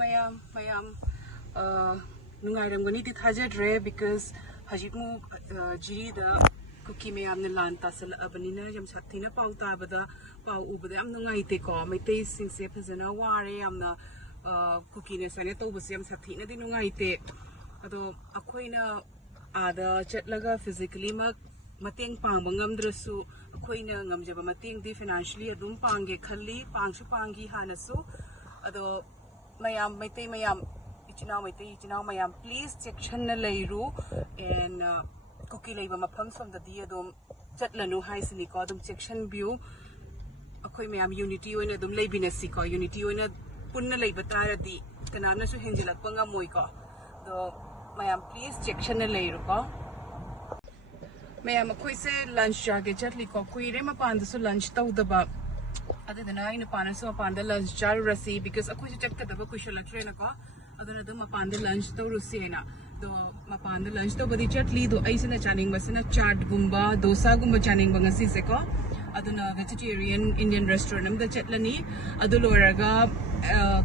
mayam nungairamgani ti thajadre because hajikmu jiri da cookie mayam ne lan tasal abanina jam sathina pau ta bada pau ubada am nungai te ko mai te sing se phajana ware amna cookie ne sane to bus jam sathina di nungai te ado akhoina ada chatlaga physically mateng pangba ngamdrasu akhoina ngamjaba mateng di financially adum pangge khalli pangsu pangi hanasu ado mayam maitei mayam ichinaw mayam please section na leiru and cookie leiba mafam som da di adum chatlanu haisini ko adum section view akhoi mayam unity oina adum leibinasi ko unity oina punna leiba taradi kanana su henjilak panga moi ko do mayam please section na leiru ko mayam akhoi se lunch jage chatli ko kuire mapan da su lunch tawdaba adana ina panasu mapan da lunch jar rasi because akhoi se chatkadaba kushula train ko adana da mapan da lunch tawrusi na do mapan da lunch to badi chatli do aisina chaning basina chaat gumba dosa gumba chaning bangasi se ko aduna vegetarian Indian restaurant am da chatlani adu loraga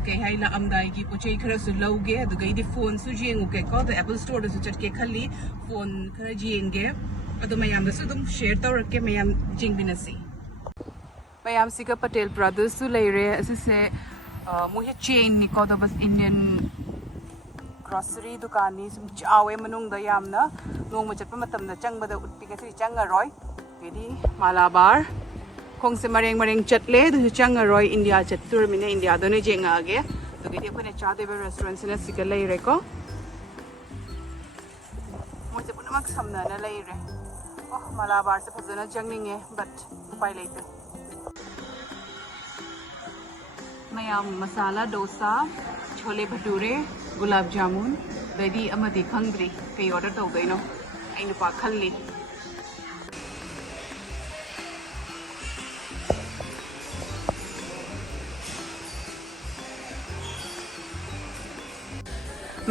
ke haila amdai gi pochei khara su lauge adu gai di phone su jengu ke ko the apple store da su chat ke khalli phone khara jenge adu mayam da su dum share tawrak ke mayam jingbinasi mayam sika Patel brothers su leire asise muhe chain ni ko da bas Indian grocery dukan ni sum chawe manung da yamna nongma chatpa matam na changbada utpi ka thri changaroi kedi Malabar khongse mareng chatle du changaroi India chattur mine India done jenga age to kedi khone cha debe restaurant sina sika leire ko mo se punamak samna na leire oh Malabar se phajana jangninge but upai leite mayam masala dosa chole bhature gulab jamun dadi amadi khangdri kai order tawdaino ainu pa khalli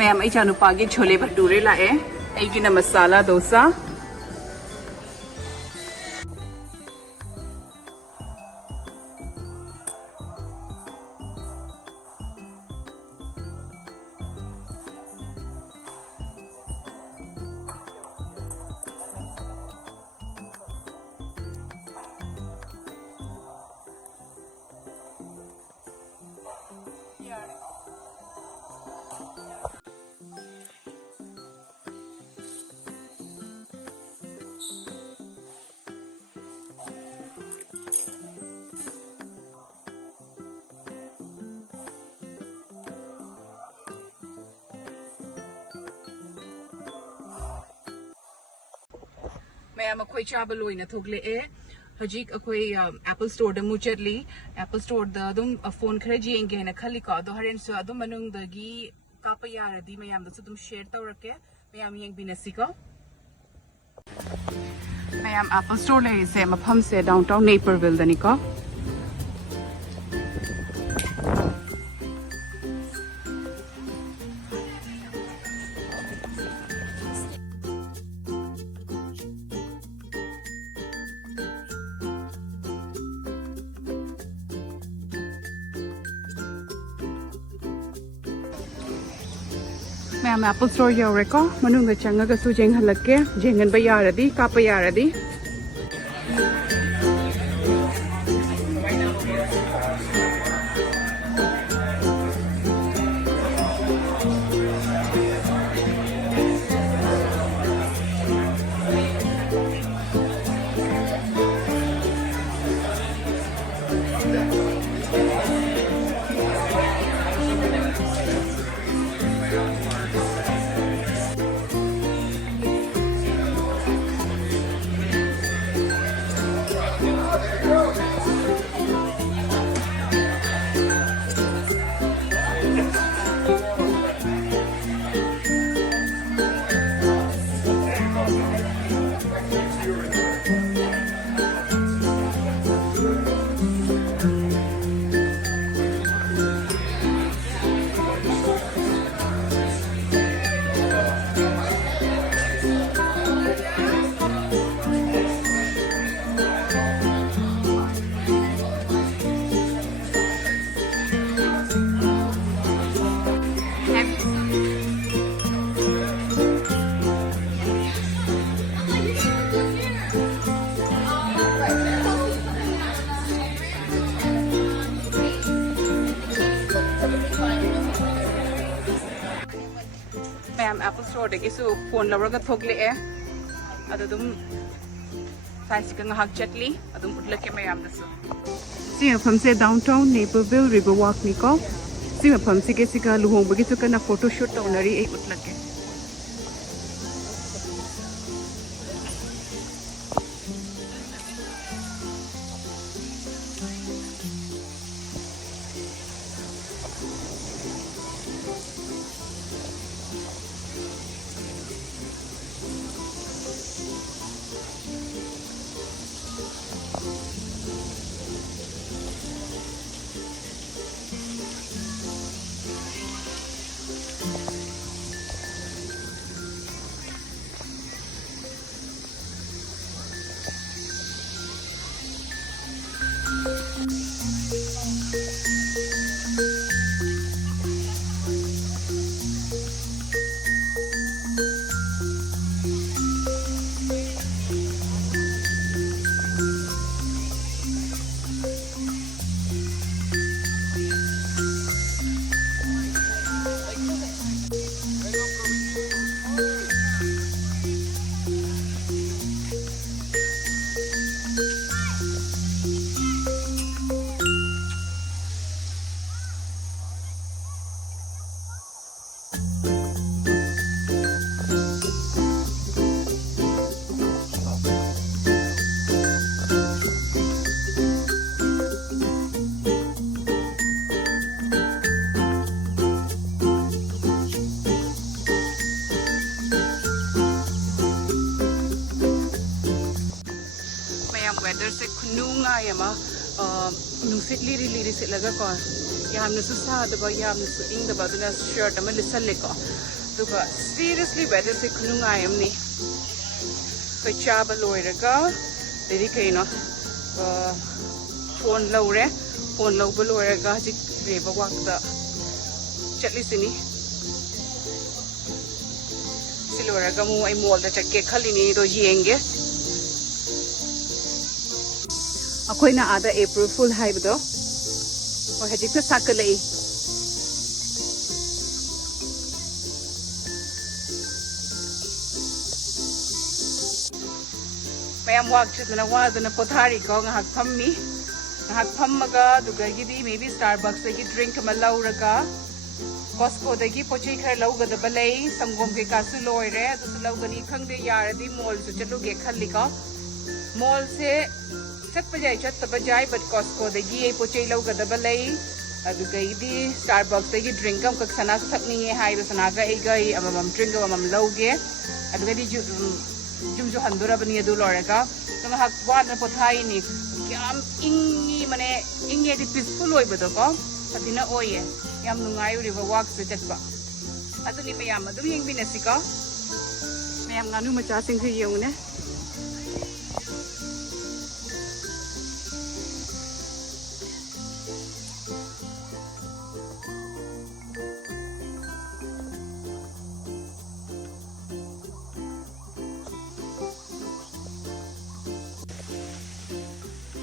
mayam ai chanu pa ge chole bhature la e ai gina masala dosa mayam akhoi chaba loina thogle e hajik akhoi apple store da muchatli apple store da dum phone khara jenge na khali ka do haren so adum manung da gi kapa yaradi mayam da dum share tawrake mayam yeng binasi ko mayam apple store le se mafam se downtown Naperville dani ko mayam apple store yaure ko manung da changa ga su jeng halakke jengan ba yaradi kapa yaradi ma'am apple store दगी phone लौरगा थोकले अदुम science का ngahak chatli adum utlake mayam dasu si mafam se downtown Naperville river walk ni ko si mafam si ke sika luhong bagi su kana photo shoot tawnari ei utlake weather se khununga yama nusit liri se laga ko yamna su sa da ba yamna su ing da ba duna shirt ama lisal le ko duga seriously weather se khununga yamni ko cha ba loiraga dedi kaino phone lo ba loiraga ji reba wak da chatli sini siloraga mu ai mall da chakke khalini do yenge अखोइना आदा April fool हाइबदो और हजिक तो साकलई ma'am वाक चुतना वादना पोथारी को ngahak phammaga dugagidi maybe Starbucks dagi drink ma lauraga Costco dagi pochai khar laugada balai samgom ke kasu loire adu laugani khangde yaradi mall su chaluge khalika mall se chat bajai but Costco dagi ei pochai laugadaba lei adugaydi Starbucks dagi drink am kak sana thakni hai ba sana ga ei gai amam drink amam lauge adugadi jumju handura bani adu lorega tama hak wana pothai ni kyam ingi mane ingi di peaceful oi bodo ko adina oye yam nungai uri ba walk se chatba aduni mayam adu yeng binasika mayam nganu macha sing se yeune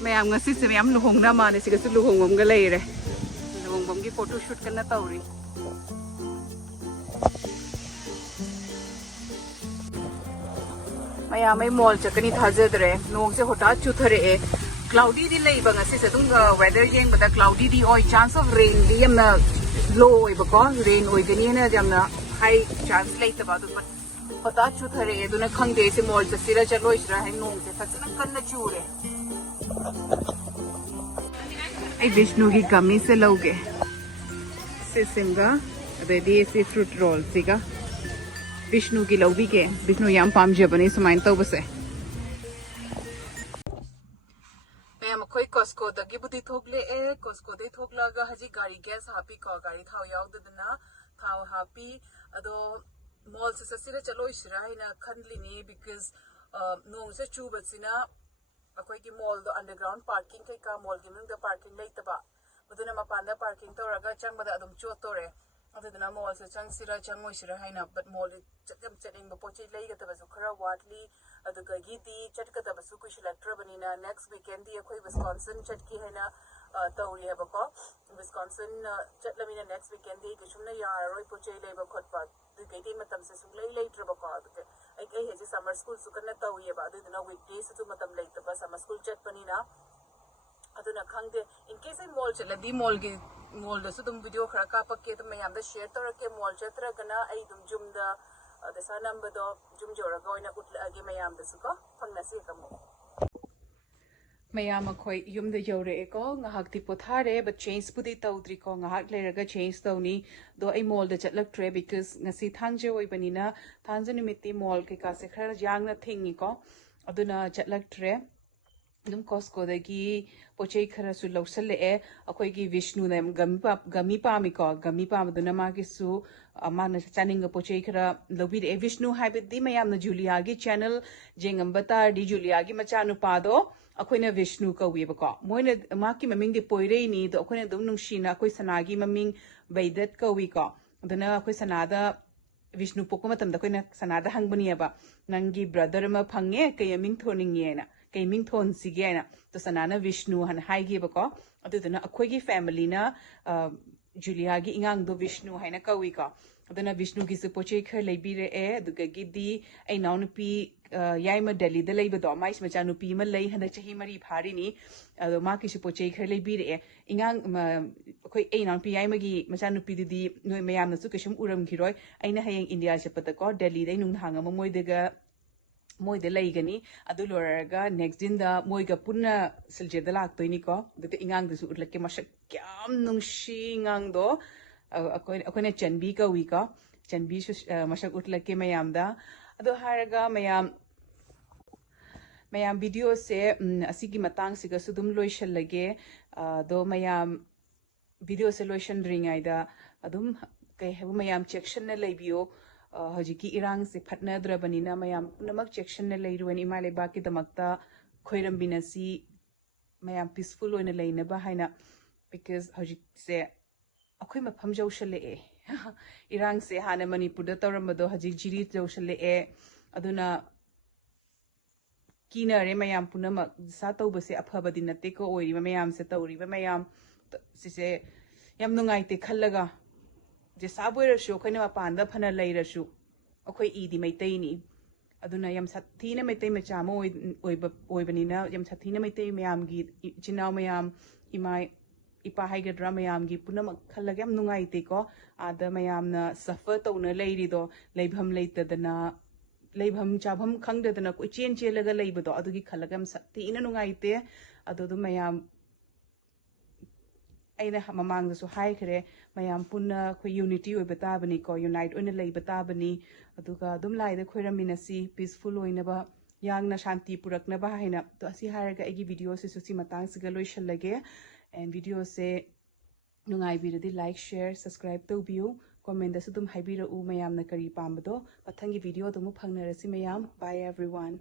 ma'am ngasi se ma'am luhongna ma ne siga su luhongom ga leire luhongom gi photo shoot करना तौरी ma'am ai mall chakani thajadre nong se hota chuthare cloudy di leiba ngasi se tung weather yeng bada cloudy di oi chance of rain di yamna low oi ba ko rain oi gani na yamna high chance leita ba du hota chuthare duna khangde se mall chasira chalo isra hai nong se fachana kanna chure I Vishnu की गमी से लोगे सिंगा ready ऐसे fruit role सिगा Vishnu की लोगी के विष्णु याम palm जबने सुमाइन तो बसे मैं हम कोई Costco दगी बुद्धि थोकले Costco दे थोकलागा हजी गाड़ी गैस हापी का गाड़ी थाव याव दना थाव हापी अदो मॉल से ससिरा चलो इशरा है ना खंडलिनी because नोंग से चूबसिना अखोई की मॉल दो अंडरग्राउंड पार्किंग कई का मॉल की मुंग पार्किंग लेतबा मदुना मपानदा पार्किंग तौरगा चंगबदा अदुम चोतोरे अदुना मॉल से चंगसिरा चंगोइसिरा हाइना बट मॉल चटिंग पोची लेगतबसु खरा वाटली अदुगगी दी चटकतबसु कुछ इलेक्ट्रा बनिना नेक्स्ट वीकेंड दी अखोई विस्कॉन्सिन चटकी हैना tauri haba ko Wisconsin chatlamina next weekend di kishumna yaroi pochei leba khotpa du gedi matam se sunglei later ba ko ai heje summer school su kana tawi ba du na weekdays su matam later ba summer school chat panina aduna khangde in case I mall chala di mall da su dum video khara ka pakke to mayam da share to rake mall chatra kana ai dum jum da sa number do jum jora go ina utla age mayam da su ko phangna se kamo mayam akhoi yum da yore ko ngahak ti pothare but change pudi tawdri ko ngahak leraga change tawni do ai mall da chatlak tre because ngasi thangje oi banina thangje nimiti mall ke ka se khara jang na thingi ko aduna chatlak tre dum Costco dagi pochei khara su lawsal e akhoi gi Vishnu na gami pa mi ko gami pa maduna ma gi su amana chaning pochei khara lobi e Vishnu haibidi mayam na Julia gi channel jengambata di Julia gi macha nu pa do akhoi na Vishnu ka wi ba ko moina ma ki maming di poirei ni do akhoi na dum nungshi na akhoi sana gi maming Vaidat ka wi ko aduna akhoi sanada Vishnu pokko matam da akhoi na sanada hangbani ba nangi brother ma phange kay aming thoning ye na kay ming thon sige na to sanana Vishnu han hai gi ba ko aduna akhoi gi family na Julia gi ingang do Vishnu haina ka wi ko aduna Vishnu gi se pochei khar leibi re e aduga gi di ai naw nupi yaima Delhi da leiba do mais macha nupi ma lei handa chahi mari phari ni ado ma ki se pochei khar leibi re e ingang akhoi ai naw nupi yaima gi macha nupi di noi mayam na su kishum uram giroi aina hayeng India se pata ko Delhi dai nung hanga ma moi daga moi de leigani adu loraga next din da moi ga punna silje da lak toini ko de ingang du su utlake masak kyam nungshi ingang do akhoi na chanbi ka wi ka chanbi su masak utlake mayam da ado haraga mayam video se asigi matang siga sudum loishal lage do mayam video se loishan ringai da adum kai hebu mayam section na leibiyo hojiki irang se phatna drabanina mayam namak section na leiruani imale baki damakta khoiram binasi mayam peaceful oina leina ba haina because hojik se akhoi mafam jawshale e irang se hana Manipur da tawramado hojik jiri jawshale e aduna kina re mayam punama sa tawbase afhabadi natte ko oiriba mayam se tawriba mayam sise yam nungai te khallaga je saboirashu akhoi mapanda phana leirashu akhoi idi maitai ni aduna yam sathina maitai macha mo oibanina yam sathina maitai mayam gi chinaw mayam imai ipa haigadra mayam gi punam khallaga yam nungai te ko ada mayam na suffer tawna leiri do leibham leitadana leibham chabham khangdadana ko chen chelaga leibado adugi khallaga yam sathina nungai te adu mayam aina mamang su hai khare mayam punna khoi unity oi batabani ko unite oina lei batabani aduga dum lai da khoiramina si peaceful oina ba yangna shanti purakna ba haina to asi haraga egi video se su si matang siga loishal lage and video se nungai biradi like share subscribe to biu comment da su dum haibira u mayam na kari pambado pathangi video dum phangna rasi mayam bye everyone